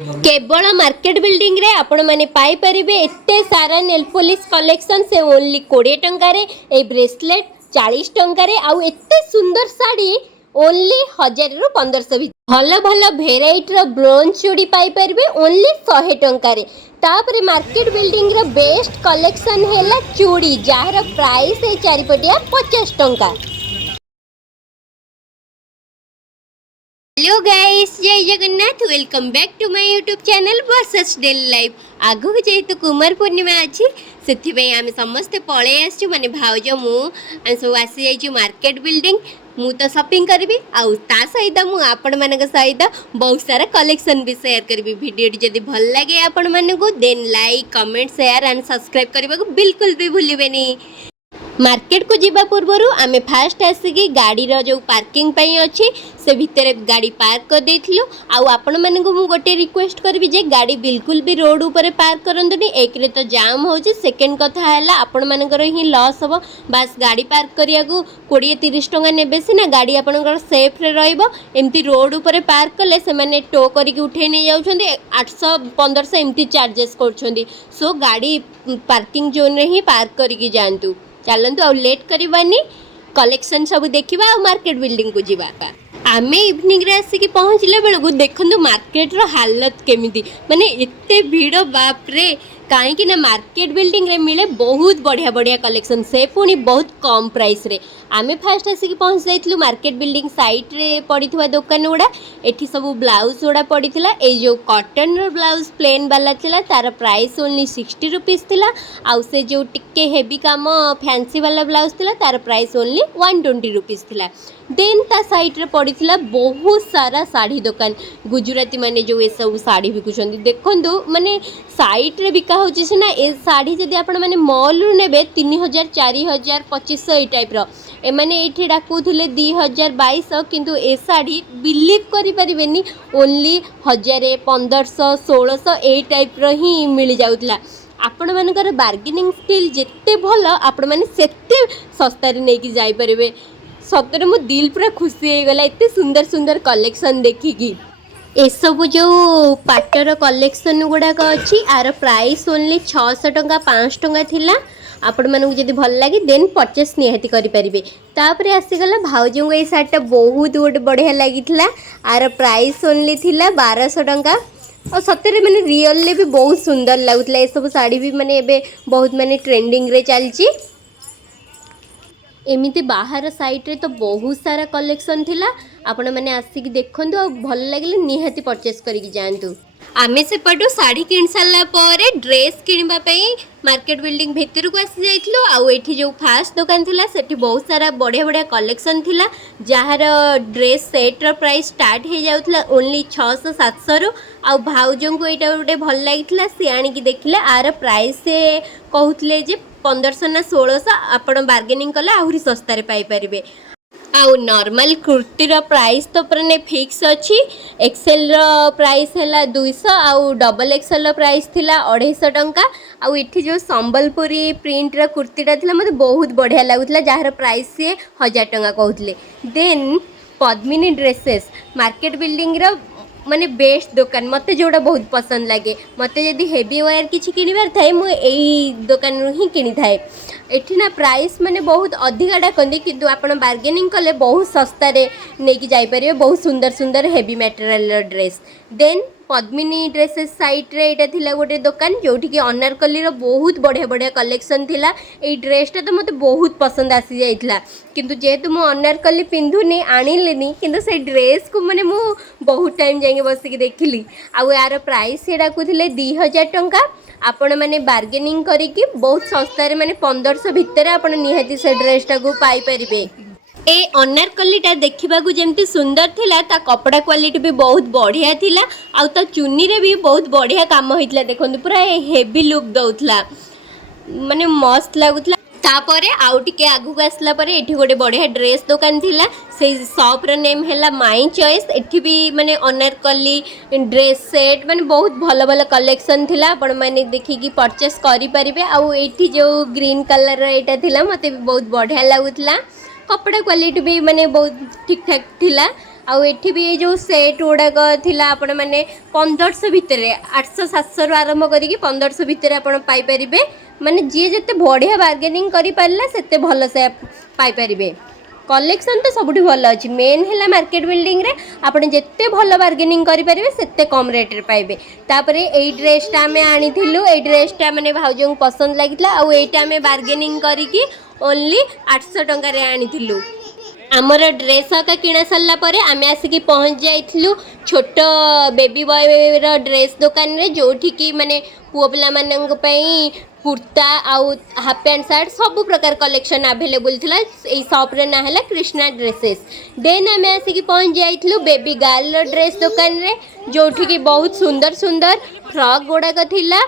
केवल market building रे आपण माने पाई परिबे एते सारा नेल पॉलिश कलेक्शन से ओनली 20 टंका रे ए ब्रेसलेट 40 टंका रे आउ एते सुंदर साड़ी ओनली 1000 रु 1500 भी भल भल भेराइटी रो ब्रोंज चूड़ी पाई परिबे ओनली 100 टंका रे। तापर मार्केट बिल्डिंग रो बेस्ट कलेक्शन हैला चूड़ी जार प्राइस ए 4 पटिया 50 टंका। हेलो गाइस, जय Jagannath, welcome back to my YouTube channel versus daily life. आगु जेहेतु कुमार पूर्णिमा अच्छी से आम समस्ते पलै आसु माने भाउज मु सब आसी जाइछु मार्केट बिल्डिंग। मु तो शॉपिंग करी आउ ता सहित मु आपण मानक सहित बहुत सारा कलेक्शन भी शेयर करी। वीडियो जदि भल लगे आपण मानकु then like comment share and subscribe करने को बिल्कुल भी भूलिबेनी। मार्केट को जीवा पूर्वर आमे फास्ट आसिकी गाड़ी रो जो पार्किंग पई अछि से भितर गाड़ी पार्क कर देथिलु। आउ आपण मानकु मु गोटे रिक्वेस्ट करबी जे गाड़ी बिल्कुल भी रोड ऊपर पार्क करंतुनी। एक रे तो जाम होछि, सेकंड कथा हैला आपण मानकर ही लॉस हो। बस गाड़ी पार्क करिया को 20-30 टंका नेबे सिना गाड़ी आपनकर सेफ रे रहइबो। एम्ति रोड ऊपर पार्क कले से माने टो करिक उठे नै जाउछन्ती 800-1500 एम्ति चार्जेस करछन्ती। सो गाड़ी पार्किंग जोन रे ही पार्क करिक जानतु। चलतु आ लेट करवानी कलेक्शन सब देखा आ मार्केट बिल्डिंग को जीवा। आमे इवनिंग रे आसिक पहुँचला बेलू देखु मार्केट रो हालत केमिति माने एते भीड़ बाप रे। कहीं ना मार्केट बिल्डिंग रे मिले बहुत बढ़िया बढ़िया कलेक्शन से पुणी बहुत कम प्राइस रे। आमे फास्ट आसिक पहुँच जाइलु मार्केट बिल्डिंग साइड रे पड़िथिबा दुकान गुड़ा। एठी सब ब्लाउज गुड़ा पड़िथिला। ए जो कॉटन रो ब्लाउज प्लेन वाला थिला तार प्राइस ओनली 60 रुपीस थिला। आउ से जो टिके हेवी काम फैंसी वाला ब्लाउज थिला तार प्राइस ओनली 120 रुपीस थिला। देन ता साइड रे पड़िथिला बहुत सारा साड़ी दुकान। गुजराती माने जो ए सब साड़ी बिकुछन्ती देखंतु माने साइड रे बिका होची सिना ए साड़ी जदि आपण माने मॉल रु नेबे 3000 4000 2500 ए टाइप रो। ए माने एठी डाकुथिले 2022 किंतु ए साड़ी बिलीव करि परिबेनी ओनली 1000 1500 1600 ए टाइप रो ही मिल जाउतला। आपण मानकर बार्गेनिंग स्किल जेते भल आपण माने सेते सस्ता रे नेकी जाई परिबे। सतरे मो दिल पूरा खुशी हो गला एते सुंदर सुंदर कलेक्शन देखिकी। ए सब जो पाटर कलेक्शन गुड़ाक अच्छी आर प्राइस ओनली 600 टंका 5 टंका थिला। आपण मानू जदि भल लगे देन परचेस निहाती करि परिबे। तापरे आसीगला भाउजों ए सार्ट बहुत गोटे बढ़िया लागिथिला आर प्राइस ओनली थिला 1200 टंका। और सतरे माने रियल ले भी बहुत सुंदर लागुतला। ए सब साड़ी भी माने एबे बहुत माने ट्रेंडिंग रे चलची। एमिति बाहर साइट रे तो बहुत सारा कलेक्शन थिला। आपण माने आसिक देखंतु आ भल लागले निहाती परचेस करिक जानतु। आमे से पटो साड़ी किन साला परे ड्रेस किनबा पई मार्केट बिल्डिंग भितर को आसी जाइथलो। आउ एठी जो फास्ट दुकान थिला सेठी बहुत सारा बढ़िया बढ़िया कलेक्शन थिला जहार ड्रेस सेट रो प्राइस स्टार्ट हे जाउथला ओनली 600-700 रु। आउ भाउजों को एटा गोटे भल लागिथला से आनी की देखिले आर प्राइस से कहउथले जे 1500 ना 1600 आपण बार्गेनिंग कले आहुरी सस्ता रे पाई परिबे। आउ नॉर्मल कुर्ती रो प्राइस तो पुराने फिक्स अच्छी। एक्सेल रो प्राइस हैला 200 आउ डबल एक्सेल रो प्राइस थिला 250 टंका। आउ इठी जो संबलपुरी प्रिंट रो कुर्तीटा थिला मते बहुत बढ़िया लागुतला जहार प्राइस से 1000 टंका कहउतले। Then Padmini dresses market building रो माने बेस्ट दुकान मते जोड़ा बहुत पसंद लगे। मते जदि हेवी वायर किछि किनिबार थाए मु एई दुकान रु ही किनि थाए। एठी ना प्राइस माने बहुत अधिका डाकंदी किंतु आपण बार्गेनिंग कले बहुत सस्ता रे नेकी जाई परिबे। बहुत सुंदर सुंदर heavy material dress. Then Padmini dresses site रे एटा थिला गोटे दुकान जोठी कि अनारकली रो बहुत बढ़िया बढ़िया कलेक्शन थिला। एई ड्रेसटा तो मते बहुत पसंद आसी जाइथला किंतु जेहेतु मु अनारकली पिंधुनी आनिलेनी किंतु से ड्रेस को माने मु बहुत टाइम जाइके बसिक देखिली। आउ यार प्राइस से डाकुथिले 2000 टंका। आपण माने बार्गेनिंग करिकी बहुत सस्ता रे माने 1500 भितर आपण निहाती से ड्रेसटा को पाई परिबे। ए अनारकलीटा देखा जमती सुंदर थिला ता कपड़ा क्वालिटी भी बहुत बढ़िया थिला। आउ ता चुन्नी रे भी बहुत बढ़िया काम होइतला। देखंतु पूरा हेवी लुक दउथला माने मस्त लागुतला। तापरे आउ टिके आगु आसला परे एठी गोटे बढ़िया ड्रेस दुकान थिला। से शॉप रो नेम हैला माई चॉइस। एठी भी माने अनारकली ड्रेस सेट माने बहुत भल भल कलेक्शन थिला। आपण माने देखि कि परचेस करि परिबे। आउ एठी जो ग्रीन कलर रो एटा थिला मते भी बहुत बढ़िया लागुतला। कपड़ा क्वालिटी भी माने बहुत ठीक ठाक थिला। आउ एठी भी ये जो सेट गुड़ाक थिला आपण माने 1500 भितर 800 700 रु आरंभ करिकी 1500 भितर आपण पाई परिबे माने जी जते बढ़िया बार्गेनिंग करि पारला सेते भल से पाई परिबे कलेक्शन तो सबुठी भल अच्छी मेन है मार्केट बिल्डिंग रे आपन जिते भल बार्गेनिंग करेंगे सेते कम रेट रे पाइबे तापर एई ड्रेसटा आम आनी एई ड्रेसटा माने भाउजों पसंद लगी आउ एटा आम बार्गेनिंग करिकी ओनली 800 टंका आनी आमर ड्रेस हका किणा सरला परे आमे आसिकी पहुँच जाइथिलु छोट बेबी बॉय रो ड्रेस दुकान रे जोठी की माने पुओ पिला मानन पई कुर्ता आउ हाफ पैंट शर्ट सब प्रकार कलेक्शन अवेलेबल थिला एई शॉप रे ना हला कृष्णा ड्रेसेस देन आमे आसिकी पहुँच जाइथिलु बेबी गर्ल ड्रेस दुकान रे जोठी की बहुत सुंदर सुंदर फ्रॉक गुड़ाक थिला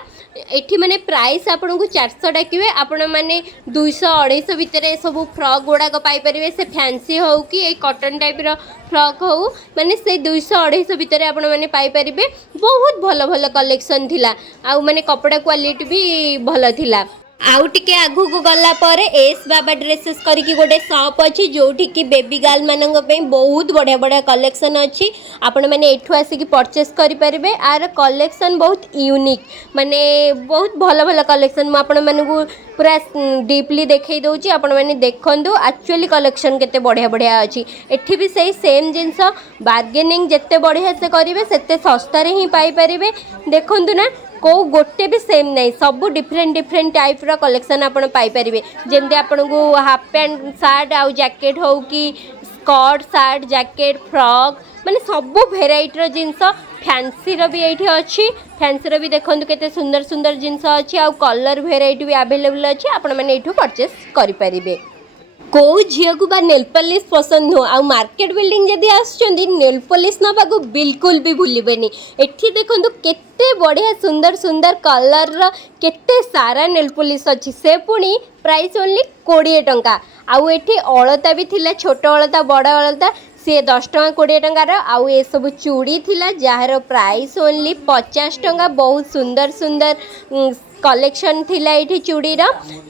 एठी माने प्राइस आपन को 400 डाकिवे आपन माने 200 250 भितर सब फ्रॉक गुड़ाक पाई परिवे से फैंसी हो कि ए कॉटन टाइप रो फ्रॉक हो माने से 200 250 भितर आपन माने पाई परिवे बहुत भल भल कलेक्शन थिला आउ माने कपड़ा क्वालिटी भी भल थिला आउ टिके आगु को गला पर एस बाबा ड्रेसेस करके गोटे शॉप अच्छी जोठी की बेबी गर्ल मानक पे बहुत बढ़िया बढ़िया कलेक्शन अच्छी आपण मैंने एठू आसिक परचेस करें आर कलेक्शन बहुत यूनिक माने बहुत भल भल कलेक्शन मुझे मानू पूरा डीपली देखई दूची आपण मैंने देखु एक्चुअली कलेक्शन केते बढ़िया बढ़िया अच्छी एठी भी सही सेम जिनस बार्गेनिंग जिते बढ़िया से करेंगे सेते सस्तार ही पाई परिबे देखु ना को गोटे भी सेम नहीं सब डिफरेंट डिफरेंट टाइप रो कलेक्शन आपण पाई परिबे जेमते आपण को हाफ पैंट शर्ट आउ जैकेट हो कि स्कर्ट शर्ट जैकेट फ्रॉक माने सब भेराइटी रो जिंस फैंसी रो भी एठी अछि फैंसी रो भी देखंतु केते सुंदर सुंदर जिंस अछि आउ कलर भेराइटी भी अवेलेबल अछि आपण माने एठू परचेस करि परिबे को झील को बा नेल पॉलिश पसंद हो आ मार्केट बिल्डिंग जदि आसुचंदी नेल पॉलिश नबा को बिल्कुल भी भूलिबेनी एठी देखंतु केते बढ़िया सुंदर सुंदर कलर रो केते सारा नेल पॉलिश अछि से पुनी प्राइस ओनली 20 टंका आउ एठी अलता भी थिला छोट अलता बड़ अलता सी 10 टंका 20 टंकार आउ ए सब चूड़ी थिला जार प्राइस ओनली 50 टंका बहुत सुंदर सुंदर कलेक्शन थिला एठी चूड़ीर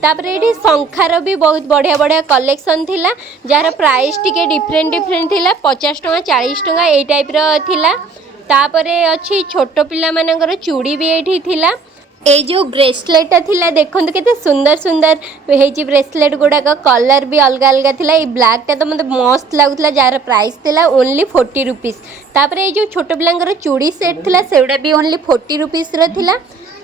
तापर एठी शंखार भी बहुत बढ़िया बढ़िया कलेक्शन थिला जार प्राइस टिके डिफरेंट डिफरेंट थिला 50 टंका 40 टंका ए टाइप रो थिला तापरे अछि छोट पिला मानकर चूड़ी भी एठी थिला ए जो ब्रेसलेट थिला देखंतु केते सुंदर सुंदर हेजी ब्रेसलेट गुडा कलर भी अलग अलग थिला ए ब्लैक टा तो मते मस्त लागुतला जार प्राइस थिला ओनली 40 रुपीस तापर ए जो छोट पिलांगर चूड़ी सेट थिला सेउडा भी ओनली 40 रुपीस रो थिला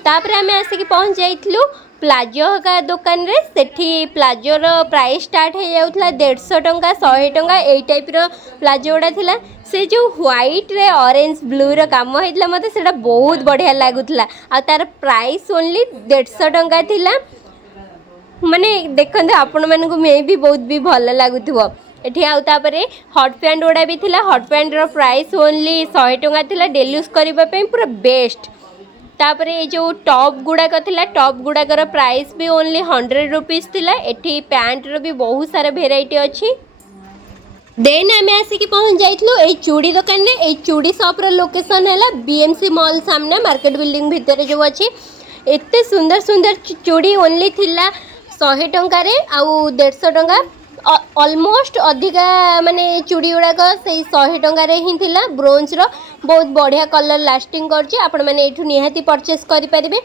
तापर आमे आसिक पहुँच जाइथिलु प्लाजो का दुकान रे सेठी प्लाजो रो प्राइस स्टार्ट हो जाउथला 150 टंका 100 टंका ए टाइप रो प्लाजो गुडा थिला से जो व्हाइट रे ऑरेंज ब्लू रो काम होइतला मते सेटा बहुत बढ़िया लागुतला आ तार प्राइस ओनली 150 टंका थिला माने देखंते आपण मानन को मे भी बहुत भी भल लागुथबो एठी आउ तापरे हॉट पैंट गुडा भी थिला हॉट पैंट रो प्राइस ओनली 100 टंका थिला डेली यूज करबा पे पूरा बेस्ट तापर ये जो टॉप गुड़ाक थिला टॉप गुड़ाकर प्राइस भी ओनली 100 रुपीस थिला एठी पैंट रो भी बहुत सारा भेराइटी अच्छी देन आमे आसिकी पहुँच जाइथिलु ए चूड़ी दुकान ने ए चूड़ी शॉप रो लोकेशन हैला बीएमसी मॉल सामने मार्केट बिल्डिंग भीतर जो अच्छी एते सुंदर सुंदर चूड़ी ओनली थिला 100 टंका रे आउ 150 टंका ऑलमोस्ट अधिका माने चूड़ी गुड़ाक से 100 टंका रे ही थिला ब्रोंज रो बहुत बढ़िया कलर लास्टिंग करछि आपण माने एठू निहाती परचेस करि परिबे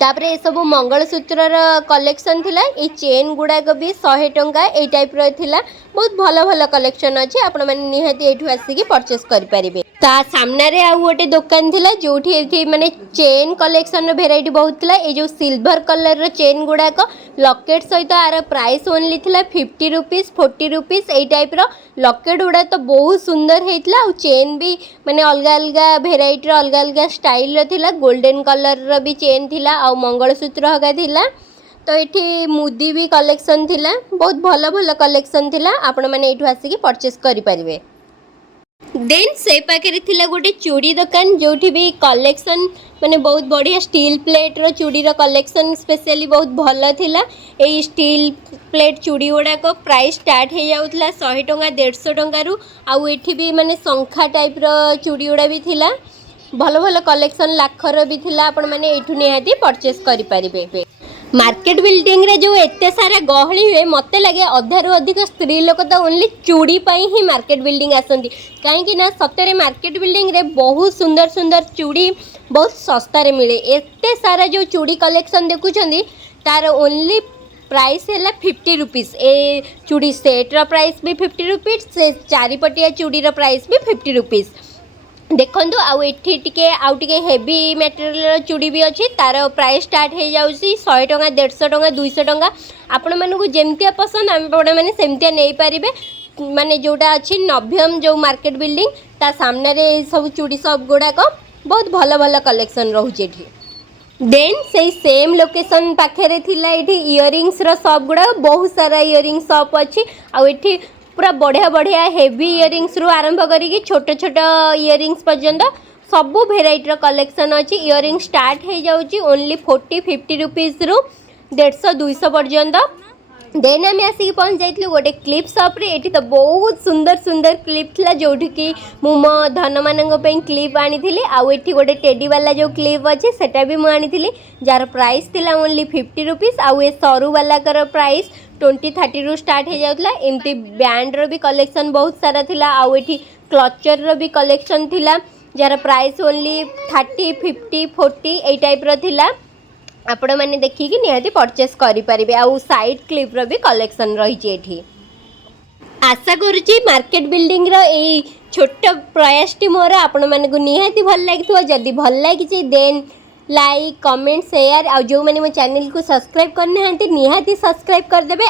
तापर ए सब मंगलसूत्र कलेक्शन थिला ए चेन गुड़ाक भी 100 टंका ए टाइप रो थिला बहुत भल भल कलेक्शन अछि आपण माने निहाती एठू आसीकी परचेस करि परिबे ता सामने रे आउ गोटे दुकान थिला जोठी एठी माने चेन कलेक्शन रो वेराइटी बहुत थिला ए जो सिल्वर कलर रो चेन गुड़ाक लॉकेट सहित आर प्राइस ओनली थिला 50 रुपीस 40 रुपीस ए टाइप रो लॉकेट गुड़ा तो बहुत सुंदर हेतला और चेन भी माने अलग अलग वेराइटी रो अलग अलग स्टाइल रो थिला गोल्डन कलर रो भी चेन थिला और मंगलसूत्र हगा थिला तो एठी मुदी भी कलेक्शन थिला बहुत भल भल कलेक्शन थिला आपण माने एठू आसीकी परचेस करि परिबे देन से पाखे थिला गोटे चूड़ी दुकान जोठी भी कलेक्शन माने बहुत बढ़िया स्टील प्लेट रो चूड़ी रो कलेक्शन स्पेशली बहुत भल थिला ए स्टील प्लेट चूड़ी गुड़ा को प्राइस स्टार्ट हो जाउतला 100 टंका 150 टंका रु आउ एठी भी माने शंखा टाइप रो चूड़ी गुड़ा भी थिला भल भल कलेक्शन लाखर भी थिला आपण माने एठू निहाती परचेस करि परिबे मार्केट बिल्डिंग रे जो एते सारा गहली हुए मत लगे अधारू अधिक स्त्री लोक तो ओनली चूड़ी ही मार्केट बिल्डिंग आसती कहीं ना सतरे मार्केट बिल्डिंग रे बहुत सुंदर सुंदर चूड़ी बहुत सस्ता रे मिले। एते सारा जो चूड़ी कलेक्शन देखुं तार ओनली प्राइस है 50 रुपीज। ए चूड़ी सेट रो प्राइस भी 50 रुपीज, से चारिपटिया चूड़ी रो प्राइस भी 50 रुपीज। देखो आउ एठी टिके हेवी मटेरियल चूड़ी भी अच्छी तार प्राइस स्टार्ट हो जाऊँगी 100 टंका 150 टंका 200 टंका। आपण मानू जमतिया पसंद आम मैंने सेमतिया नहीं पारे। माने जोटा अच्छी नव्यम जो मार्केट बिल्डिंग ता सामने सब चूड़ी शॉप गुड़ाक बहुत भल भल कलेक्शन रोचे। देन से सेम लोकेशन पाखे थिला इयरिंग्स रो शॉप गुड़ा बहुत सारा इयरिंग शॉप अच्छी। आठी पूरा बढ़िया बढ़िया हेवी इयरिंग्स रु आरंभ करी छोट छोट इयरिंग्स पर्यंत सबू भेराइटर कलेक्शन अच्छी। इयरिंग स्टार्ट हो जाऊँगी ओनली 40-50 रुपीज रु 150-200 पर्यंत। देन आम आसिक पहुँच जाइलु गोटे क्लिप सप्रे। ये तो बहुत सुंदर सुंदर क्लिप था जोठिकी मु मो धन मानों क्लिप आनी आठी गोटे टेडी वाला जो क्लिप अच्छे सेटा भी मुझे जार प्राइस थिला ओनली 50 रुपीज। आउ ए सरू वाला प्राइस 20-30 रु स्टार्ट हो जाता। एमती बैंड रो भी कलेक्शन बहुत सारा थिला। आउ एठी क्लचर रो भी कलेक्शन थिला जार प्राइस ओनली 30-50-40 ए टाइप रो थिला। आपण मैंने देखिए निहाती परचेस करें। आउ साइड क्लिप रो भी कलेक्शन रही। आशा करुच्ची मार्केट बिल्डिंग रो ए छोट प्रयासटी मोर आपण मानक निहाती भल लगी। जदि भल लगी देन लाइक कमेंट शेयर। आ जो मैंने मो चैनल को सब्सक्राइब करना निहाती सब्सक्राइब करदे।